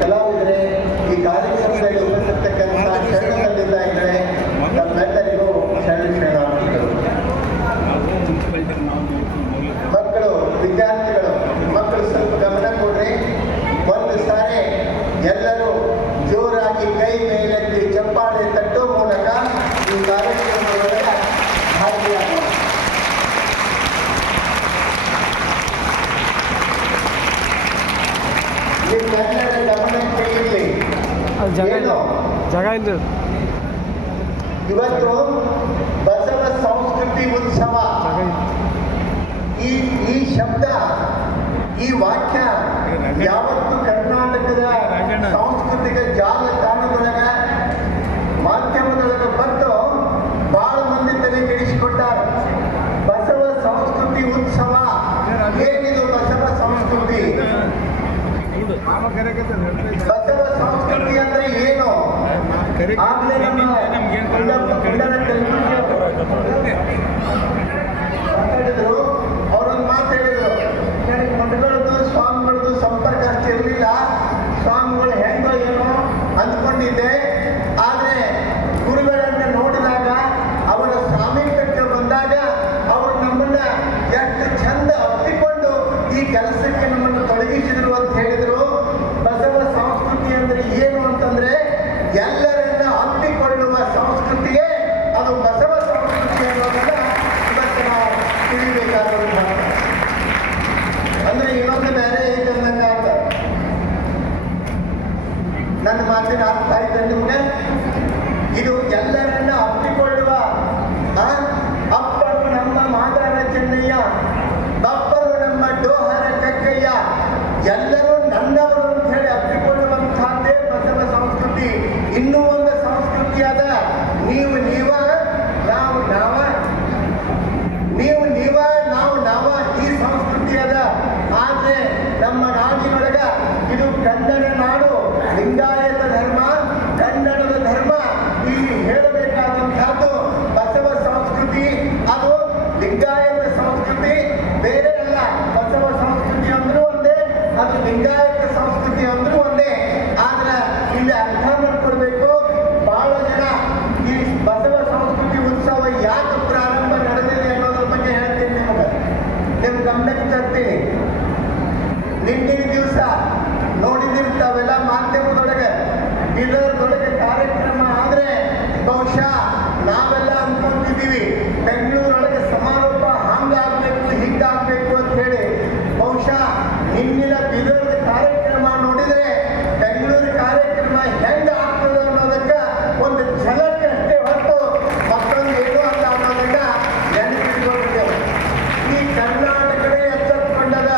ಕಲಾವಿದರೆ ಈ ಕಾರ್ಯಕ್ರಮದಲ್ಲಿ ಉಪಸ್ಥಿತಕ್ಕಂಥ ಶರಣರಲ್ಲಿದ್ದ ಇದ್ದರೆ ನಮ್ಮೆಲ್ಲರಿಗೂ ಶರಣಾರ್ಥಿಗಳು. ಮಕ್ಕಳು, ವಿದ್ಯಾರ್ಥಿಗಳು, ಮಕ್ಕಳು ಸ್ವಲ್ಪ ಗಮನ ಕೊಡ್ರಿ. ಒಂದು ಸಾರಿ ಎಲ್ಲರೂ ಜೋರಾಗಿ ಕೈ ಮೇಲೆತ್ತಿ ಚಪ್ಪಾಳೆ ತಟ್ಟೋ ಮೂಲಕ ಈ ಕಾರ್ಯಕ್ರಮದೊಳಗೆ ಭಾಗಿಯಾಗೋಣ. ನಿಮ್ಮೆಲ್ಲರ ಗಮನಕ್ಕೆ ಇರಲಿ, ಇವತ್ತು ಬಸವ ಸಂಸ್ಕೃತಿ ಉತ್ಸವ. ಈ ಶಬ್ದ, ಈ ವಾಕ್ಯ ಯಾವತ್ತು ಕರ್ನಾಟಕದ ಸಾಂಸ್ಕೃತಿಕ ಜಾಲತಾಣದೊಳಗ ಮಾಧ್ಯಮದೊಳಗೆ ಬಂದು ಬಹಳ ಮಂದಿ ತಲೆ ಕೆಡಿಸಿಕೊಟ್ಟಾರ. ಬಸವ ಸಂಸ್ಕೃತಿ ಉತ್ಸವ ಏನಿದು? ಬಸವ ಸಂಸ್ಕೃತಿ, ಬಸವ ಸಂಸ್ಕೃತಿ ಅಂದ್ರೆ ಏನು? ಆಗ್ಲೇ ಮಾತಾಡಿದ್ರು, ಅವರೊಂದು ಮಾತು ಹೇಳಿದ್ರು, ನನಗೆ ಮಠಗಳದ್ದು ಸ್ವಾಮಿಗಳದ್ದು ಸಂಪರ್ಕ ಅಷ್ಟು ಇರಲಿಲ್ಲ, ಸ್ವಾಮಿಗಳು ಹೆಂಗೋ ಏನೋ ಅಂದ್ಕೊಂಡಿದ್ದೆ. ಆದರೆ ಗುರುಗಳನ್ನು ನೋಡಿದಾಗ, ಅವರ ಸಾಮೀಪ್ಯಕ್ಕೆ ಬಂದಾಗ ಅವರು ನಮ್ಮನ್ನ ಎಷ್ಟು ಚಂದ ಅಪ್ಪಿಕೊಂಡು ಈ ಕೆಲಸಕ್ಕೆ ನಮ್ಮನ್ನು ತೊಡಗಿಸಿದ್ರು ಅಂತ ಹೇಳಿದ್ರು. ಬಸವ ಸಂಸ್ಕೃತಿ ಅಂದ್ರೆ ಏನು ಅಂತಂದ್ರೆ ಎಲ್ಲರನ್ನ ಅಪ್ಪಿಕೊಳ್ಳುವ ಸಂಸ್ಕೃತಿಯೇ ಅದು ಬಸವ ಸಂಸ್ಕೃತಿ ಅನ್ನೋದನ್ನ ಇವತ್ತು ನಾವು ತಿಳಿಬೇಕಾದಂತಹ. ಅಂದ್ರೆ ಇನ್ನೊಂದು ಬೇರೆ ಐತೆ ಅಂದಂಗಾಗ ನನ್ನ ಮಾತಿನ ಅರ್ಥ ಆಯ್ತು ನಿಮ್ಗೆ? ಇದು ಎಲ್ಲರನ್ನ ಅಪ್ಪಿಕೊಳ್ಳುವ, ಅಪ್ಪನು ನಮ್ಮ ಮಾದಾರ ಚೆನ್ನಯ್ಯ, ಬಪ್ಪನು ನಮ್ಮ ಡೋಹರ ಕಕ್ಕಯ್ಯ, ಎಲ್ಲರೂ ನನ್ನವರು ಅಂತ ಹೇಳಿ ಅಪ್ಪಿಕೊಳ್ಳುವಂತಹದ್ದೇ ಬಸವ ಸಂಸ್ಕೃತಿ. ಇನ್ನೂ ಒಂದು ಸಂಸ್ಕೃತಿಯಾದ ನೀವು ನೀವ, ನಾವು ನಾವ, ನೀವು ನೀವ, ನಾವು ನಾವ, ಈ ಸಂಸ್ಕೃತಿ ಅದ. ಆದ್ರೆ ನಮ್ಮ ನಾಡಿನೊಳಗ ಇದು ಕನ್ನಡ ನಾಡು, ಲಿಂಗಾಯತ ಧರ್ಮ, ಕನ್ನಡದ ಧರ್ಮ. ಇಲ್ಲಿ ಹೇಳಬೇಕಾದಂತಹದ್ದು ಬಸವ ಸಂಸ್ಕೃತಿ. ಅದು ಲಿಂಗಾಯತ ಸಂಸ್ಕೃತಿ ಬೇರೆ ಅಲ್ಲ. ಬಸವ ಸಂಸ್ಕೃತಿ ಅಂದ್ರೂ ಒಂದೇ, ಅದು ಲಿಂಗಾಯತ ಸಂಸ್ಕೃತಿ ಅಂದ್ರೂ ಒಂದೇ. ಆದ್ರೆ ಇಲ್ಲಿ ಅರ್ಥ ಮಾಡ್ಕೊಳ್ಬೇಕು. ಬಹಳ ಜನ ಈ ಬಸವ ಸಂಸ್ಕೃತಿ ಉತ್ಸವ ಯಾಕೆ ಪ್ರಾರಂಭ ನಡೆದಿದೆ ಅನ್ನೋದ್ರ ಬಗ್ಗೆ ಹೇಳ್ತೀನಿ ನಿಮಗೆ, ನಿಮ್ ಗಮನಕ್ಕೆ ತರ್ತೀನಿ. ನಿನ್ನೆ ದಿವಸ ನೋಡಿದಿರ್ತಾವೆಲ್ಲ ಮಾಧ್ಯಮದೊಳಗೆ, ಇದರದೊಳಗೆ ಕಾರ್ಯಕ್ರಮ ಆದ್ರೆ ಬಹುಶಃ ನಾವೆಲ್ಲ ಅನ್ಕೊಂತಿದ್ದೀವಿ ಬೆಂಗಳೂರೊಳಗೆ ಸಮಾರೋಪ ಹಂಗಾಗ್ಬೇಕು ಹಿಂಗಾಗ್ಬೇಕು ಅಂತ ಹೇಳಿ. ಬಹುಶಃ ಹಿಂದಿನ ಬಿದರದ ಕಾರ್ಯಕ್ರಮ ನೋಡಿದ್ರೆ ಬೆಂಗಳೂರು ಕಾರ್ಯಕ್ರಮ ಹೆಂಗ ಆಗ್ತದೆ ಅನ್ನೋದಕ್ಕೆ ಒಂದು ಝಲಕ್ ಅಷ್ಟೇ ಹೊರತು ಮತ್ತೊಂದು ಏನು ಅಂತ ಅನ್ನೋದನ್ನ ನೆನಪಿಟ್ಕೊಂಡಿದ್ದೇವೆ. ಈ ಕರ್ನಾಟಕವೇ ಎಚ್ಚೆತ್ತುಕೊಂಡದ,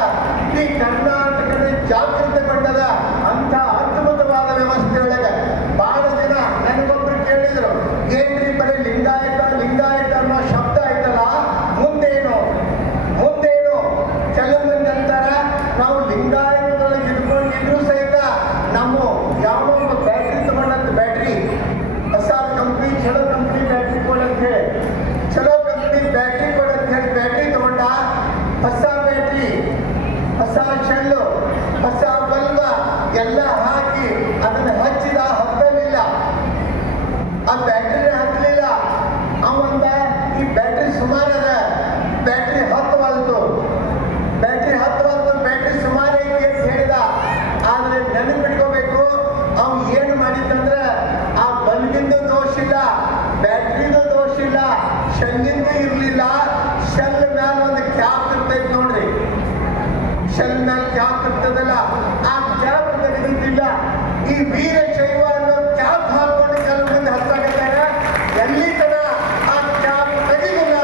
ಈ ಕರ್ನಾಟಕವೇ ಜಾಗೃತಗೊಂಡದ ಅಂತ ಅದ್ಭುತವಾದ ವ್ಯವಸ್ಥೆ ಒಳಗೆ ಬಹಳ ಜನ ನನಗೊಬ್ರು ಕೇಳಿದ್ರು, ಏನ್ರಿ ಬರೀ ಲಿಂಗಾಯತ ಲಿಂಗಾಯತ ಅನ್ನೋ ಶಬ್ದ ಆಯ್ತಲ್ಲ, ಮುಂದೇನು ಮುಂದೇನು? ಕೆಲವು ಮಂದಿ ಅಂತಾರ ನಾವು ಲಿಂಗಾಯತದೊಳಗೆ ಇದ್ಕೊಂಡಿದ್ರು ಸಹಿತ ನಮ್ಮ ಯಾವ ಬ್ಯಾಟ್ರಿ ತಗೊಂಡಂತ, ಬ್ಯಾಟ್ರಿ ಹೊಸ ಕಂಪ್ನಿ, ಚಲೋ ಕಂಪ್ನಿ ಬ್ಯಾಟ್ರಿ ಕೊಡಂತ ಹೇಳಿ, ಚಲೋ ಕಂಪ್ನಿ ಬ್ಯಾಟ್ರಿ ಕೊಡಂತ ಹೇಳಿ ಬ್ಯಾಟ್ರಿ ತಗೊಂಡ. ಹೊಸ ಬ್ಯಾಟ್ರಿ, ಹೊಸ ಶೆಲ್ಲು, ಹೊಸ ಬಲ್ಬ ಎಲ್ಲ ಹಾಕಿ ಅದನ್ನು ಹಚ್ಚಿದ, ಹತ್ತಲಿಲ್ಲ, ಆ ಬ್ಯಾಟ್ರಿನೇ ಹತ್ತಲಿಲ್ಲ. ಅವಂದ ಈ ಬ್ಯಾಟ್ರಿ ಸುಮಾರದ, ಬ್ಯಾಟ್ರಿ ಹತ್ತವಲ್ತು, ಬ್ಯಾಟ್ರಿ ಹತ್ತವಲ್ತು, ಬ್ಯಾಟ್ರಿ ಸುಮಾರು ಐತಿ ಅಂತ ಹೇಳಿದ. ಆದ್ರೆ ನೆನಪಿಟ್ಕೋಬೇಕು, ಅವ್ನು ಏನು ಮಾಡಿದಂದ್ರೆ ಆ ಬಲ್ಬಿಂದು ದೋಷ ಇಲ್ಲ, ಬ್ಯಾಟ್ರಿದು ದೋಷ ಇಲ್ಲ, ಶೆಲ್ಲಿಂದು ಇರಲಿಲ್ಲ. ಶೆಲ್ ಮ್ಯಾಲ ಒಂದು ಕ್ಯಾಪ್ ಇರ್ತೈತೆ ನೋಡ್ರಿ, ಶೆಲ್ ಮ್ಯಾಲ ಕ್ಯಾಪ್ ಇರ್ತದಲ್ಲ, ಆ ಕ್ಯಾಪ್ ತೆಗೆದಿದ್ದಿಲ್ಲ. ಈ ವೀರಶೈವ ಅನ್ನೋ ಕ್ಯಾಪ್ ಹಾಕೊಂಡು ಕೆಲವು ಮಂದಿ ಹತ್ತಾಗತ್ತಾರ. ಎಲ್ಲಿ ತನ ಆ ಕ್ಯಾಪ್ ತೆಗೆದಿಲ್ಲ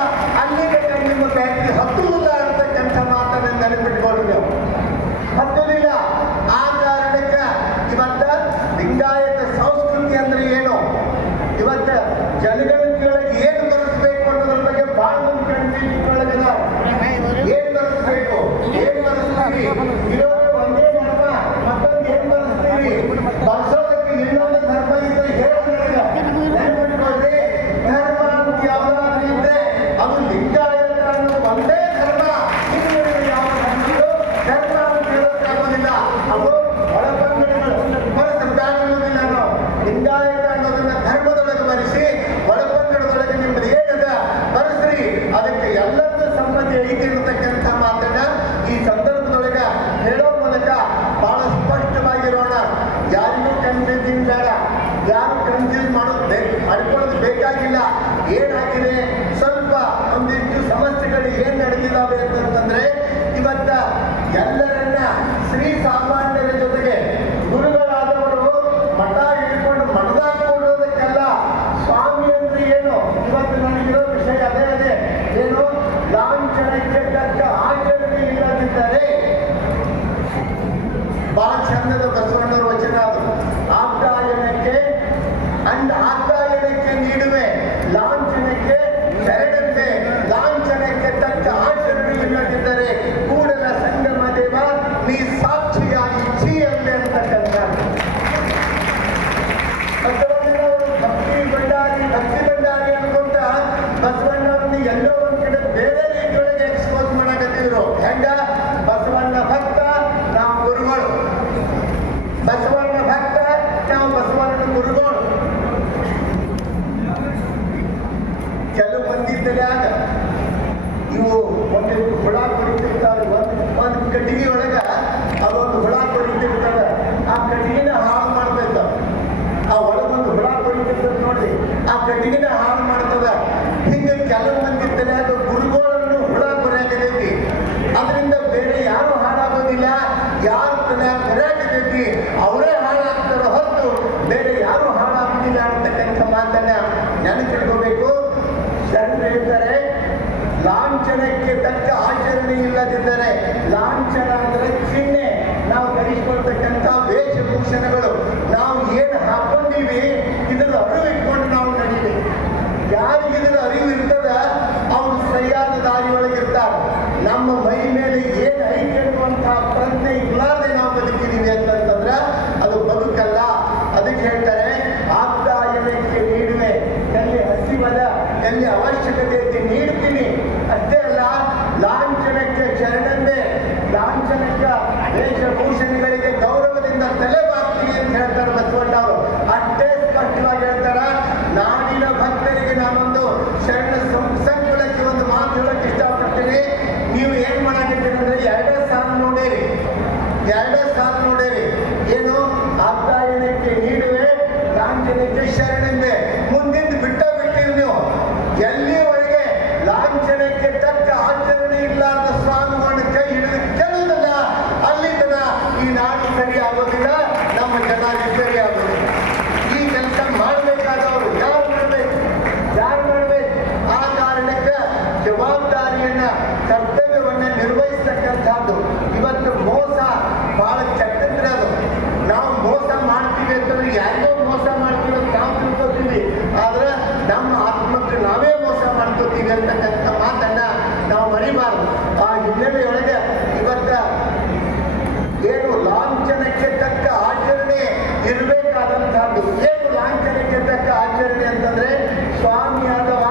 ಅಲ್ಲಿ ನಿಮ್ಮ ಬ್ಯಾಟ್ರಿ ಹತ್ತುವುದಿಲ್ಲ ಅಂತಕ್ಕಂಥ ಮಾತನ್ನ ನೆನಪಿಟ್ಕೊಂಡು ನೀವು ಹತ್ತಲಿಲ್ಲ. ಆ ಕಾರಣಕ್ಕೆ ಇವತ್ತ ಲಿಂಗಾಯತ ಸಂಸ್ಕೃತಿ ಅಂದ್ರೆ ಏನು, ಇವತ್ತ ಜನಗಳಿಗೆ ಏನು ಬರೆಸ್ಬೇಕು ಅನ್ನೋದ್ರ ಬಗ್ಗೆ ಬಹಳ ಮಂದಿ ಕಣ್ಣಿಟ್ಕೊಳ್ಳೋದಿಲ್ಲ. ಏನ್ ಬರೆಸ್ಬೇಕು, ಏನ್ ಬರೆಸ್ತೀವಿ, ಇರೋ ಒಂದೇ ಧರ್ಮ, ಮತ್ತೊಂದು ಏನ್ ಬರೆಸ್ತೀವಿ, ಬರೆಸೋದಕ್ಕೆ ಬೇಕಾಗಿಲ್ಲ. ಏನಾಗಿದೆ, ಸ್ವಲ್ಪ ಒಂದಿಷ್ಟು ಸಮಸ್ಯೆಗಳು ಏನ್ ನಡೆದಿದ್ದಾವೆ ಅಂತಂದ್ರೆ, ಇವತ್ತ ಎಲ್ಲರನ್ನ ಶ್ರೀ ಸಾಮಾನ್ಯರ ಜೊತೆಗೆ ಗುರುಗಳಾದವರು ಮಠ ಹಿಡ್ಕೊಂಡು ಮಠದಾಕೊಳ್ಳೋದಕ್ಕೆಲ್ಲ ಸ್ವಾಮಿ ಅಂದ್ರೆ ಏನು, ಇವತ್ತು ನನಗಿರೋ ವಿಷಯ ಅದೇ ಏನು, ಲಾಂಛನಕ್ಕೆ ತಕ್ಕ ಆಚರಣೆ ಇಲ್ಲದಿದ್ದರೆ, ಬಹಳ ಚಂದದ ಬಸವಣ್ಣರ ವಚನ ಅದು. ಆಪ್ಯಾಯನಕ್ಕೆ ಆಪ್ಯಾಯನಕ್ಕೆ ನೀಡುವೆ, ಲಾಂಛನಕ್ಕೆ ಶರಣಂತೆ, ಲಾಂಛನಕ್ಕೆ ತಕ್ಕ ಆಚರಣೆ ಇಲ್ಲದಿದ್ದರೆ ಕೂಡಲ ಸಂಗಮ ದೇವ ನೀ ಸಾಕ್ಷಿಯಾಗಿ ಛೀ ಅಂದೆ ಅಂತಕ್ಕಂಥ ಬಸವಣ್ಣನವರು ಭಕ್ತಿ ಭಂಡಾರಿ ಅನ್ಕೊಂತ ಬಸವಣ್ಣವ್ರನ್ನ ಎಲ್ಲೋ ಒಂದ್ ಕಡೆ ಬೇರೆ ರೀತಿಯೊಳಗೆ ಎಕ್ಸ್ಪೋಸ್ ಮಾಡಕತ್ತಿದ್ರು. ಹೆಂಗ, ಬಸವಣ್ಣ ಭಕ್ತ ನಾವು ಗುರುಗಳು, ಬಸವಣ್ಣ ಭಕ್ತ ನಾವು ಬಸವಣ್ಣನ ಗುರುಗಳು. ಕೆಲವು ಮಂದಿ ತಲೆಯಾಗ ಇವು ಒಂದು ಹುಳ ಕೊಡಿತಿರ್ತಾರೆ, ಒಂದು ಕಟ್ಟಿಗೆ ಒಳಗ ಅದೊಂದು ಹುಳ ಕೊಡಿತಿರ್ತಾರೆ, ಆ ಕಟ್ಟಿಗೆನ ಹಾಳು ಮಾಡ್ತೈತ. ಆ ಒಳಗೊಂದು ಹುಳ ಕೊಡಿತಿರ್ತದೆ ನೋಡ್ರಿ, ಆ ಕಟ್ಟಿಗೆನ ಹಾಳು ಮಾಡ್ತದ. ಹಿಂಗೆ ಕೆಲವು ಮಂದಿ ತಲೆಯಾಗ ಗುರುಗಳನ್ನು ಹುಳ ಕೊರೆಯಾಗತೈತಿ, ಅದರಿಂದ ಬೇರೆ ಯಾರು ಹಾಳಾಗೋದಿಲ್ಲ. ಯಾರು ತಲೆಯಾಗ ಕೊರೆಯಾಗತೈತಿ ಅವರೇ ಹಾಳಾಗ್ತಾರ ಹೊತ್ತು ಬೇರೆ ಯಾರು ಹಾಳಾಗೋದಿಲ್ಲ ಅಂತಕ್ಕಂಥ ಮಾತನ್ನ ನೆನಪಿಟ್ಕೋಬೇಕು. ಶರಣರು ಹೇಳ್ತಾರೆ, ಲಾಂಛನಕ್ಕೆ ತಕ್ಕ ಆಚರಣೆ ಇಲ್ಲದಿದ್ದರೆ, ಲಾಂಛನ ಅಂದ್ರೆ ಚಿಹ್ನೆ, ನಾವು ಧರಿಸಿಕೊಳ್ತಕ್ಕಂಥ ವೇಷಭೂಷಣಗಳು, ನಾವು ಏನು ಹಾಕೊಂಡಿವಿ ಇದರ ಅರಿವು ಇಟ್ಕೊಂಡು ನಾವು ನಡೀವಿ. ಯಾರಿಗೆ ಇದರ ಅರಿವು ಇರ್ತದ ಅವ್ರು ಸರಿಯಾದ ದಾರಿಯೊಳಗಿರ್ತಾರೆ. ನಮ್ಮ ಮೈ ಮೇಲೆ ಏನು ಐತೆ ಅನ್ನುವಂತಹ ಪ್ರಜ್ಞೆ ಇಲ್ಲಾರ್ದೆ ನಾವು ಬದುಕಿದೀವಿ ಅಂತಂದ್ರೆ ಅದು ಬದುಕಲ್ಲ. ಅದಕ್ಕೆ ಹೇಳ್ತಾರೆ, ಆಪ್ಯಾಯನಕ್ಕೆ ನೀಡುವೆ, ಎಲ್ಲಿ ಹಸಿವದ ಎಲ್ಲಿ ಅವಶ್ಯಕತೆ ಐತಿ ನೀಡ್ತೀನಿ. ಅಷ್ಟೇ ಅಲ್ಲ, ಲಾಂಛನಕ್ಕೆ ಶರಣಂದೆ, ಲಾಂಛನಕ್ಕೆ ವೇಷಭೂಷಣಗಳಿಗೆ ಗೌರವದಿಂದ ತಲೆ ಬಾಗ್ತೀನಿ ಅಂತ ಹೇಳ್ತಾರೆ ಬಸವಣ್ಣ ಅವರು. ಅಷ್ಟೇ ಸ್ಪಷ್ಟವಾಗಿ ಹೇಳ್ತಾರ. ನಾಡಿನ ಭಕ್ತರಿಗೆ ನಾನೊಂದು ಶರಣ ಸಂಕುಲಕ್ಕೆ ಒಂದು ಮಾತು ಹೇಳಕ್ಕೆ ಇಷ್ಟಪಡ್ತೀನಿ. ನೀವು ಏನ್ ಮಾಡಾಕತ್ತೀರಿ ಅಂದ್ರೆ ಎರಡೇ ಸಾಲು ನೋಡೇರಿ, ಏನು, ಆಪ್ಯಾಯನಕ್ಕೆ ನೀಡುವೆ, ಲಾಂಛನಕ್ಕೆ ಶರಣಂದೆ. ಮುಂದಿಂದ ಬಿಟ್ಟಿರಿ ನೀವು. ಎಲ್ಲಿವರೆಗೆ ಲಾಂಛನಕ್ಕೆ ತಕ್ಕ ಆಚರಣೆ ಇಲ್ಲಾರ್ದ ಸ್ವಾಮಿಗಳನ್ನ ಕೈ ಹಿಡಿದು ಕೇಳುವುದಿಲ್ಲ, ಅಲ್ಲಿ ತನ ಈ ನಾಡು ಸರಿ ಆಗೋದಿಲ್ಲ, ನಮ್ಮ ಜನ ಸರಿ ಆಗೋದಿಲ್ಲ. ಈ ಕೆಲಸ ಮಾಡಬೇಕಾದವರು ಯಾರು ಮಾಡಬೇಕು? ಆ ಕಾರಣಕ್ಕೆ ಜವಾಬ್ದಾರಿಯನ್ನ, ಕರ್ತವ್ಯವನ್ನ ನಿರ್ವಹಿಸ್ತಕ್ಕಂಥದ್ದು. ಇವತ್ತು ಮೋಸ ಬಹಳ ಕೆಟ್ಟದ್ರೆ ಅದು. ನಾವು ಮೋಸ ಮಾಡ್ತೀವಿ ಅಂತಂದ್ರೆ ಯಾರಿಗೋ ಮೋಸ ಮಾಡ್ತೀವಿ ಅಂತ ನಾವು ತಿಳ್ಕೊತೀವಿ, ಆದ್ರೆ ನಮ್ಮ ಆತ್ಮಕ್ಕೆ ನಾವೇ ಮೋಸ ಮಾಡ್ಕೋತೀವಿ ಅಂತಕ್ಕಂಥ ಮಾತನ್ನ ನಾವು ಮರಿಬಾರದು. ಆ ಹಿನ್ನೆಲೆಯೊಳಗೆ ಇವತ್ತ ಏನು ಲಾಂಛನಕ್ಕೆ ತಕ್ಕ ಆಚರಣೆ ಇರಬೇಕಾದಂತಹದ್ದು. ಏನು ಲಾಂಛನಕ್ಕೆ ತಕ್ಕ ಆಚರಣೆ ಅಂತಂದ್ರೆ, ಸ್ವಾಮಿಯಾದವ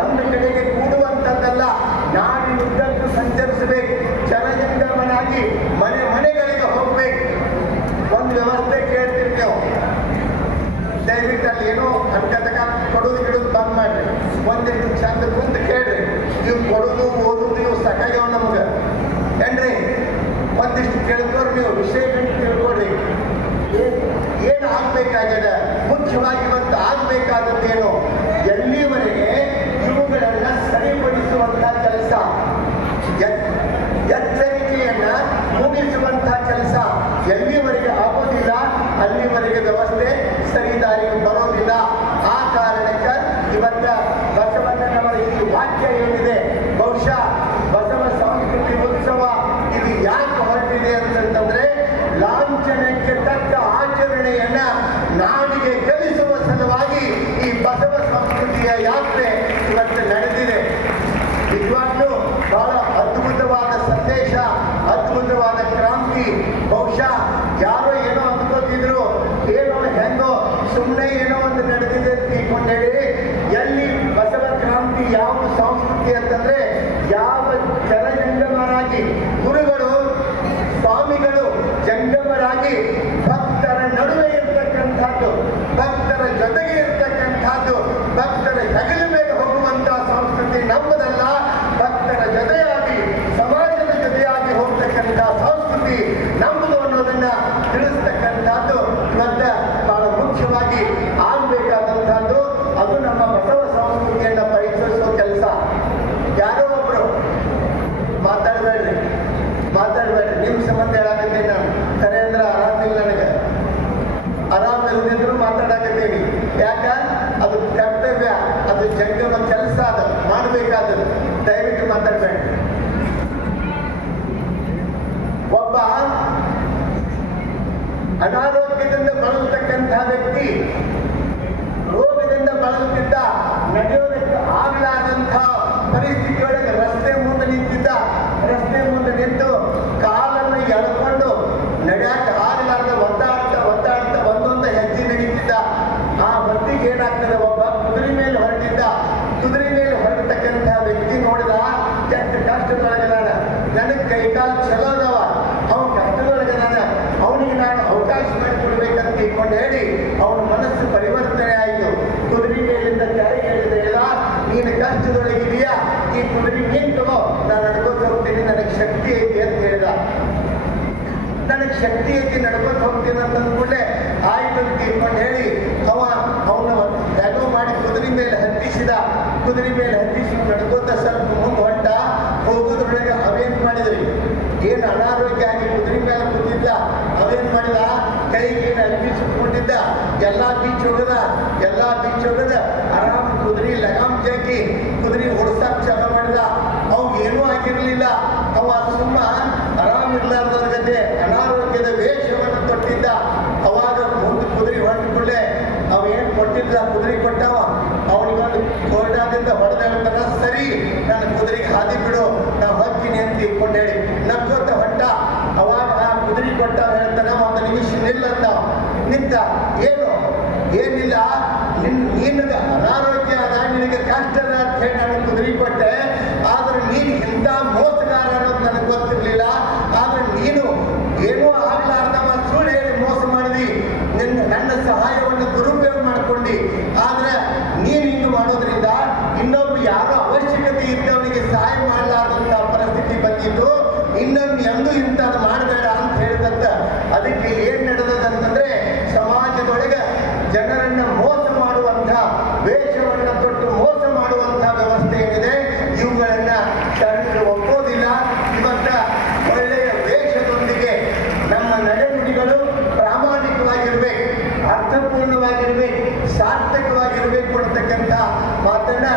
ಒಂದು ಕಡೆಗೆ ಕೂಡುವಂಥದ್ದಲ್ಲ, ನಾಡಿನುದ್ದಕ್ಕೂ ಸಂಚರಿಸಬೇಕು, ಜನಜಂಗಮನಾಗಿ ಮನೆಗಳಿಗೆ ಹೋಗ್ಬೇಕು. ಒಂದು ವ್ಯವಸ್ಥೆ ಕೇಳ್ತೀವಿ ನೀವು, ದಯವಿಟ್ಟು ಅಲ್ಲಿ ಏನೋ ಅನ್ಕತಕ ಕೊಡೋದು ಬಂದ್ ಮಾಡ್ರಿ, ಒಂದಿಷ್ಟು ಚಂದ ಕುಂತ ಕೇಳ್ರಿ. ನೀವು ಕೊಡೋದು ಓದೋದು ನೀವು ಸಕಾಯವ ನಮ್ಗೆ ಏನ್ರಿ, ಒಂದಿಷ್ಟು ಕೇಳ್ಕೋರಿ, ನೀವು ವಿಷಯಗಳನ್ನ ತಿಳ್ಕೊಡ್ರಿ. ಏನು ಆಗ್ಬೇಕಾಗ್ಯದ, ಮುಖ್ಯವಾಗಿ ಇವತ್ತು ಆಗ್ಬೇಕಾದದ್ದೇನು, ಎಲ್ಲಿವರೆಗೆ ಇವುಗಳನ್ನ ಸರಿಪಡಿಸುವಂತಹ ಕೆಲಸ, ಎಚ್ಚರಿಕೆಯನ್ನ ಮುಗಿಸುವಂತಹ ಕೆಲಸ ಎಲ್ಲಿವರೆಗೆ ಆಗೋದಿಲ್ಲ ಅಲ್ಲಿವರೆಗೆ ವ್ಯವಸ್ಥೆ ಸರಿದಾರಿಗೆ ಬರೋದಿಲ್ಲ. ಆ ಕಾರಣಕ್ಕೆ ಇವತ್ತ ಬಸವಣ್ಣನವರ ಈ ವಾಕ್ಯ ಏನಿದೆ, ಬಹುಶಃ ಬಸವ ಸಂಸ್ಕೃತಿ ಉತ್ಸವ ಇದು ಯಾಕೆ ಹೊರಟಿದೆ ಅಂತಂದ್ರೆ, ಲಾಂಛನಕ್ಕೆ ತಕ್ಕ ಆಚರಣೆಯನ್ನ ನಾಡಿಗೆ ಕಲಿಸುವ ಸಲುವಾಗಿ ಈ ಬಸವ ಸಂಸ್ಕೃತಿಯ ಯಾತ್ರೆ ಇವತ್ತು ನಡೆದಿದೆ. ನಿಜವಾಗ್ಲೂ ಬಹಳ ಅದ್ಭುತವಾದ ಸಂದೇಶ, ಅದ್ಭುತವಾದ ಕ್ರಾಂತಿ. ಬಹುಶಃ ಯಾರೋ ಏನೋ ಅಂದ್ಕೋತಿದ್ರು, ಏನೋ ಹೆಂಗೋ ಸುಮ್ಮನೆ ಏನೋ ಒಂದು ನಡೆದಿದೆ ತಿಳ್ಕೊಂಡೇಳಿ. ಎಲ್ಲಿ ಬಸವ ಕ್ರಾಂತಿ ಯಾವ ಸಂಸ್ಕೃತಿ ಅಂತಂದ್ರೆ, ಯಾವ ಜನಜಂಗಮರಾಗಿ ಗುರುಗಳು ಸ್ವಾಮಿಗಳು ಜಂಗಮರಾಗಿ ಭಕ್ತರ ನಡುವೆ ಇರ್ತಕ್ಕಂಥದ್ದು, ಭಕ್ತರ ಜೊತೆಗೆ ಇರ್ತಕ್ಕಂಥದ್ದು, ಭಕ್ತರ ಹೆಗಲ ಮೇಲೆ ಹೋಗುವಂತಹ ಸಂಸ್ಕೃತಿ ನಮ್ಮದಲ್ಲ. ಭಕ್ತರ ಜೊತೆಯಾಗಿ, ಸಮಾಜದ ಜೊತೆಯಾಗಿ ಹೋಗ್ತಕ್ಕಂಥ ಸಂಸ್ಕೃತಿ ನಮ್ಮದು ಅನ್ನೋದನ್ನ ತಿಳಿಸ್ತಕ್ಕಂಥದ್ದು ಇವತ್ತ ಬಹಳ ಮುಖ್ಯವಾಗಿ ಆಗ್ಬೇಕಾದಂತಹದ್ದು. ಅದು ನಮ್ಮ ಅನಾರೋಗ್ಯದಿಂದ ಬಳಲತಕ್ಕಂತಹ ವ್ಯಕ್ತಿ, ರೋಗದಿಂದ ಬಳಲುತ್ತಿದ್ದ, ನಡೆಯೋದಕ್ಕೆ ಆಗಲಾರದಂತಹ ಪರಿಸ್ಥಿತಿಯೊಳಗೆ ರಸ್ತೆ ಮುಂದೆ ನಿಂತಿದ್ದ. ರಸ್ತೆ ಮುಂದೆ ನಿಂತು ಕಾಲನ್ನು ಎಳ್ಕೊಂಡು ನಡೆಯಕ್ಕೆ ಆಗಲಾರ್ದ ಒದ್ದಾಡ್ತಾ ಒಂದೊಂದು ಹೆಜ್ಜೆ ನಡೀತಿದ್ದ. ಆ ಹೊತ್ತಿಗೆ ಏನಾಗ್ತದೆ, ಒಬ್ಬ ಕುದುರೆ ಮೇಲೆ ಹೊರಟಿದ್ದ. ಕುದುರೆ ಮೇಲೆ ಹೊರಟತಕ್ಕಂತಹ ವ್ಯಕ್ತಿ ನೋಡಿದ, ಎಷ್ಟು ಕಷ್ಟದೊಳಗದಾನ, ನನಗೆ ಕೈಕಾಲು ಚಲೋ ಅದಾವ, ಅವನ ಕಷ್ಟದೊಳಗದಾನ, ಅವನಿಗೆ ನಾನು ಅವಕಾಶ ಮಾಡಿಕೊಡ್ಬೇಕಂತ ತಿಳ್ಕೊಂಡು ಹೇಳಿ ಅವನ ಮನಸ್ಸು ಪರಿವರ್ತನೆ ಆಯಿತು. ಕುದುರೆ ಮೇಲಿಂದ ಕೆಳಗೆ ಹೇಳಿದ, ನೀನು ಕಷ್ಟದೊಳಗಿದೆಯಾ, ಈ ಕುದುರೆ ನೀನು ತಗೋ, ನಾನು ನಡ್ಕೊಂಡು ಹೋಗ್ತೀನಿ, ನನಗೆ ಶಕ್ತಿ ಐತಿ ಅಂತ ಹೇಳಿದ. ನನಗೆ ಶಕ್ತಿ ಐತಿ, ನಡ್ಕೊಂಡು ಹೋಗ್ತೀನಿ ಅಂತ ಅಂದ್ಕೊಂಡೆ ಆಯ್ತು ಅಂತ ತಿಳ್ಕೊಂಡು ಹೇಳಿ ಅವನ ಡ್ಯಾಗೋ ಮಾಡಿ ಕುದುರೆ ಮೇಲೆ ಹತ್ತಿಸಿದ. ಕುದುರೆ ಮೇಲೆ ಹತ್ತಿಸಿ ನಡ್ಕೋತ ಸ್ವಲ್ಪ ಮುಂದೆ ಹೊಂಟ. ಹೋಗೋದ್ರೊಳಗೆ ಅವೇನು ಮಾಡಿದ್ರಿ, ಏನು ಅನಾರೋಗ್ಯ ಆಗಿ ಕುದುರೆ ಮೇಲೆ ಕೂತಿದ್ದ, ಅವೇನು ಮಾಡಿದ, ಕೈಗೆ ಅಲ್ಪಿಸಿಕೊಂಡಿದ್ದ, ಎಲ್ಲ ಬೀಚ್ ಹೋಗದ ಆರಾಮ್ ಕುದುರೆ ಲಗಾಮ್ ಜಾಕಿ ಕುದುರೆ ಹೊಡ್ಸಕ್ ಚಾಲ ಮಾಡಿದ. ಏನೂ ಆಗಿರ್ಲಿಲ್ಲ. ಅವ ಸುಮ್ಮ ಆರಾಮಿರ್ಲಾರ್ದವ್ರ ಜೊತೆ ಅನಾರೋಗ್ಯದ ವೇಷವನ್ನು ತೊಟ್ಟಿದ್ದ. ಅವಾಗ ಮುಂದೆ ಕುದುರೆ ಹೊರಟುಕೊಳ್ಳೆ ಅವೇನು ಕೊಟ್ಟಿದ್ದ, ಕುದುರೆ ಕೊಟ್ಟವ. ಅವನಿಗೊಂದು ಕೋರ್ಡಾದಿಂದ ಹೊಡೆದ ಹೇಳ್ತಾನ, ಸರಿ ನನ್ನ ಕುದುರೆಗೆ ಹಾದಿ ಬಿಡು, ನಾವು ಹೋಗ್ತೀನಿ ಅಂತ ತಿಳ್ಕೊಂಡು ಹೇಳಿ ನಕ್ಕೋತ ಹೊಂಟ. ಅವಾಗ ಆ ಕುದುರೆ ಕೊಟ್ಟ ಹೇಳ್ತಾನ, ಒಂದು ನಿಮಿಷ ನಿಲ್ಲಂತ. ನಿಂತ, ಏನಿಲ್ಲ, ನಿನಗೆ ಅನಾರೋಗ್ಯ ಅದ, ನಿನಗೆ ಕಷ್ಟ ಅದ ಅಂತ ಹೇಳಿ ನಾನು ಕುದುರೆ ಕೊಟ್ಟೆ. ಆದ್ರೆ ನೀನು ಇಂಥ ಮೋಸಗಾರ ಅನ್ನೋದು ನನಗೆ ಗೊತ್ತಿರಲಿಲ್ಲ. ಆದ್ರೆ ನೀನು ಏನೂ ಆಗ್ಲಾರ್ದವ ಸುಳ್ಳು ಹೇಳಿ ಮೋಸ ಮಾಡಿದಿ, ನನ್ನ ಸಹಾಯವನ್ನು ದುರುಪಯೋಗ ಮಾಡ್ಕೊಂಡು. ಆದ್ರೆ ನೀನು ಹಿಂಗೆ ಮಾಡೋದ್ರಿಂದ ಇನ್ನೊಬ್ಬ ಯಾರೋ ಅವಶ್ಯಕತೆ ಇದ್ದವನಿಗೆ ಸಹಾಯ ಮಾಡಲಾರ್ದಂಥ ಪರಿಸ್ಥಿತಿ ಬಂದಿದ್ದು. ಇನ್ನೊಂದು ಎಂದೂ ಇಂಥದ್ದು ಮಾಡಬೇಡ ಅಂತ ಹೇಳಿದಂತ. ಅದಕ್ಕೆ ಏನ್ ನಡೆದದಂತಂದ್ರೆ, ಸಮಾಜದೊಳಗೆ ಜನರನ್ನ ಮೋಸ ಮಾಡುವಂಥ, ವೇಷವನ್ನು ತೊಟ್ಟು ಮೋಸ ಮಾಡುವಂಥ ವ್ಯವಸ್ಥೆ ಏನಿದೆ, ಇವುಗಳನ್ನ ಶರಣರು ಒಪ್ಪೋದಿಲ್ಲ. ಇವತ್ತ ಒಳ್ಳೆಯ ವೇಷದೊಂದಿಗೆ ನಮ್ಮ ನಡೆನುಡಿಗಳು ಪ್ರಾಮಾಣಿಕವಾಗಿರ್ಬೇಕು, ಅರ್ಥಪೂರ್ಣವಾಗಿರ್ಬೇಕು, ಸಾರ್ಥಕವಾಗಿರ್ಬೇಕು ಅಂತಕ್ಕಂಥ ಮಾತನ್ನ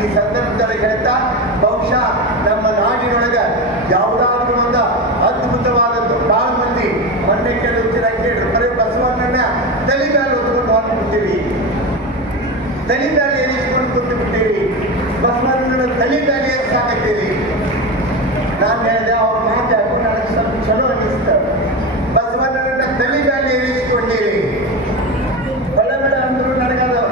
ಈ ಸಂದರ್ಭದಲ್ಲಿ ಹೇಳ್ತಾ, ಬಹುಶಃ ನಮ್ಮ ನಾಡಿನೊಳಗ ಯಾವುದಾದ್ರೂ ಒಂದು ಅದ್ಭುತವಾದದ್ದು. ಬಹಳ ಮಂದಿ ಮೊನ್ನೆ ಕೇಳಿ ಬರೀ ಬಸವಣ್ಣನ ತಲೆ ಮೇಲೆ ಹೊತ್ಕೊಂಡು ಹೊಂದ್ಬಿಡ್ತೀವಿ, ತಲೆ ಮೇಲೆ ಏರಿಸ್ಕೊಂಡು ಕೂತು ಬಿಡ್ತೀವಿ, ಬಸವಣ್ಣನ ತಲೆ ಮೇಲೆ ಏರ್ಸಾಕತ್ತೀವಿ. ನಾನು ಹೇಳಿದೆ, ಅವ್ರ ಮಾತು ಯಾಕೋ ನನಗೆ ಸ್ವಲ್ಪ ಚಲೋ ಅನ್ನಿಸ್ತು. ಬಸವಣ್ಣನ ತಲೆ ಮೇಲೆ ಏರಿಸ್ಕೊಂಡಿರಿ, ಬೆಳಬೆಳ ಅಂದ್ರು ನನಗದು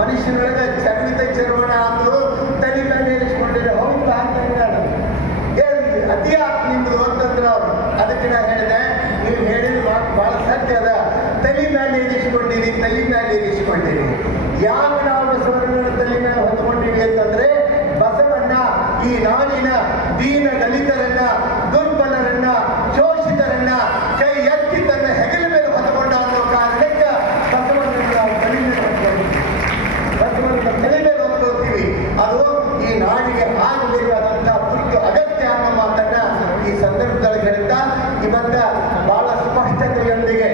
ಮನುಷ್ಯನೊಳಗೆ ಚರ್ಮಿತ ಚರ್ವಣ ಅಂದ್ರು ತಲೆ ಮೇಲೆ ಏರಿಸ್ಕೊಂಡಿರಿ. ಹೌದು ಹಾಗೆ ಅತಿ ಆತ್ ನಿಮ್ದು ಅಂತಂದ್ರೆ ಅವರು. ಅದಕ್ಕೆ ನಾನು ಹೇಳಿದೆ, ನೀವು ಹೇಳಿದ ಮಾತು ಬಹಳ ಸತ್ಯ ಅದ. ತಲೆ ಮೇಲೆ ಏರಿಸಿಕೊಂಡಿರಿ. ಯಾಕೆ ನಾವು ಬಸವಣ್ಣನ ತಲೆ ಮೇಲೆ ಹೊತ್ಕೊಂಡಿವಿ ಅಂತಂದ್ರೆ, ಬಸವಣ್ಣ ಈ ನಾಡಿನ ದೀನ ದಲಿತರನ್ನ, ದುರ್ಬಲರನ್ನ, ಶೋಷಿತರನ್ನ ಕೈ ಎತ್ತಿ ತನ್ನ ಹೆಗಲ ಮೇಲೆ ಹೊತ್ತುಕೊಂಡ ಅನ್ನೋ ಕಾರಣಕ್ಕೆ ಬಸವಣ್ಣನ ನಾವು ತಲೆ ಮೇಲೆ ಹೊತ್ಕೊಳ್ತೀವಿ. ಬಸವಣ್ಣನ ತಲೆ ಮೇಲೆ ಹೊತ್ಕೊಳ್ತೀವಿ. ಅದು ಈ ನಾಡಿಗೆ ಆಗಬೇಕಾದಂತಹ ತುರ್ತು ಅಗತ್ಯ ಅನ್ನೋ ಮಾತನ್ನ ಈ ಸಂದರ್ಭದಲ್ಲಿ ಹೇಳ್ತಾ, ಇವತ್ತ ಬಹಳ ಸ್ಪಷ್ಟತೆಯೊಂದಿಗೆ,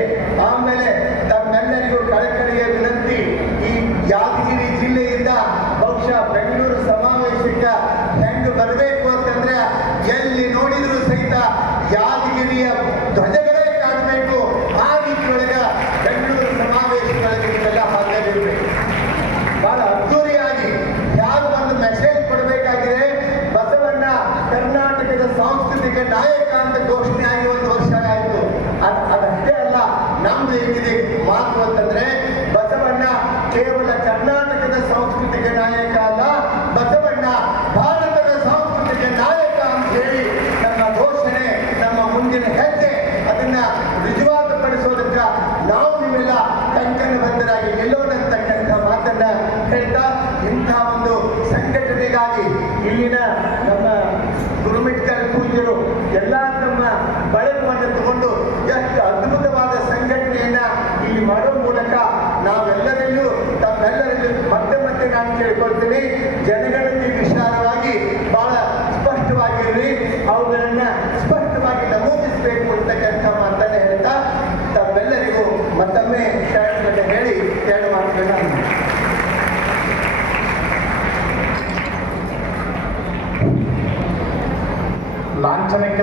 ಆಮೇಲೆ ತಮ್ಮೆಲ್ಲರಿಗೂ ಕಳಕಳಿಯ ವಿನಂತಿ, ಈ ಯಾದಗಿರಿ ಜಿಲ್ಲೆಯಿಂದ ಬಹುಶಃ ಬೆಂಗಳೂರು ಸಮಾವೇಶಕ್ಕೆ ಹೆಂಗೆ ಬರಬೇಕು ಅಂತಂದ್ರೆ, ಎಲ್ಲಿ ನೋಡಿದ್ರು ಸಹಿತ ಯಾದಗಿರಿಯ ಧ್ವಜಗಳೇ ಕಾಣಬೇಕು. ಆ ರೀತಿಯೊಳಗ ಬೆಂಗಳೂರು ಸಮಾವೇಶಗಳಿಗೆ ಇವೆಲ್ಲ ಹಾಜರಿರಬೇಕು. ಬಹಳ ಅದ್ದೂರಿಯಾಗಿ ಯಾರು ಒಂದು ಮೆಸೇಜ್ ಕೊಡಬೇಕಾಗಿದೆ. ಬಸವಣ್ಣ ಕರ್ನಾಟಕದ ಸಾಂಸ್ಕೃತಿಕ ನಾಯಕ ಅಂತ ಘೋಷಣೆ ಆಗಿ 1 ವರ್ಷ ಆಯಿತು. ಅದಷ್ಟೇ ಅಲ್ಲ, ನಮ್ದು ಏನಿದೆ ಮಾತು ಅಂತಂದ್ರೆ, ಬಸವಣ್ಣ ಕೇವಲ ಕರ್ನಾಟಕದ ಸಾಂಸ್ಕೃತಿಕ ನಾಯಕ ಅಲ್ಲ, ಬಸವಣ್ಣ ಭಾರತದ ಸಾಂಸ್ಕೃತಿಕ ನಾಯಕ ಅಂತ ಹೇಳಿ ನಮ್ಮ ಘೋಷಣೆ, ನಮ್ಮ ಮುಂದಿನ ಹೆಜ್ಜೆ, ಅದನ್ನ ರುಜುವಾತುಪಡಿಸೋದಕ್ಕ ನಾವು ನೀವೆಲ್ಲ ಕಂಕಣಬದ್ಧರಾಗಿ ನಿಲ್ಲೋಣ ಅಂತಕ್ಕಂಥ ಮಾತನ್ನ ಹೇಳ್ತಾ, ಇಂಥ ಒಂದು ಸಂಘಟನೆಗಾಗಿ ಇಲ್ಲಿನ ನಮ್ಮ ಗುರುಮಿಟ್ಕಲ್ ಪೂಜ್ಯರು ಎಲ್ಲ ತಮ್ಮ ಬಳಗವನ್ನು ತಗೊಂಡು ಎಷ್ಟು ಅದ್ಭುತವಾದ ಸಂಘಟನೆಯನ್ನ ಇಲ್ಲಿ ಮಾಡೋ ಮೂಲಕ ನಾವೆಲ್ಲರಲ್ಲೂ ತಮ್ಮೆಲ್ಲರಲ್ಲೂ ಮತ್ತೆ ನಾನು ಕೇಳ್ಕೊಳ್ತೀನಿ, ಜನಗಳಲ್ಲಿ ವಿಚಾರವಾಗಿ ಬಹಳ ಸ್ಪಷ್ಟವಾಗಿರ್ರಿ, ಅವುಗಳನ್ನ ಸ್ಪಷ್ಟವಾಗಿ ನಮೂದಿಸಬೇಕು ಅಂತಕ್ಕಂಥ ಮಾತನ್ನ ಹೇಳ್ತಾ, ತಮ್ಮೆಲ್ಲರಿಗೂ ಮತ್ತೊಮ್ಮೆ ಹೇಳಿ 2 ಮಾತುಗಳನ್ನ ಲಾಂಛನಕ್ಕೆ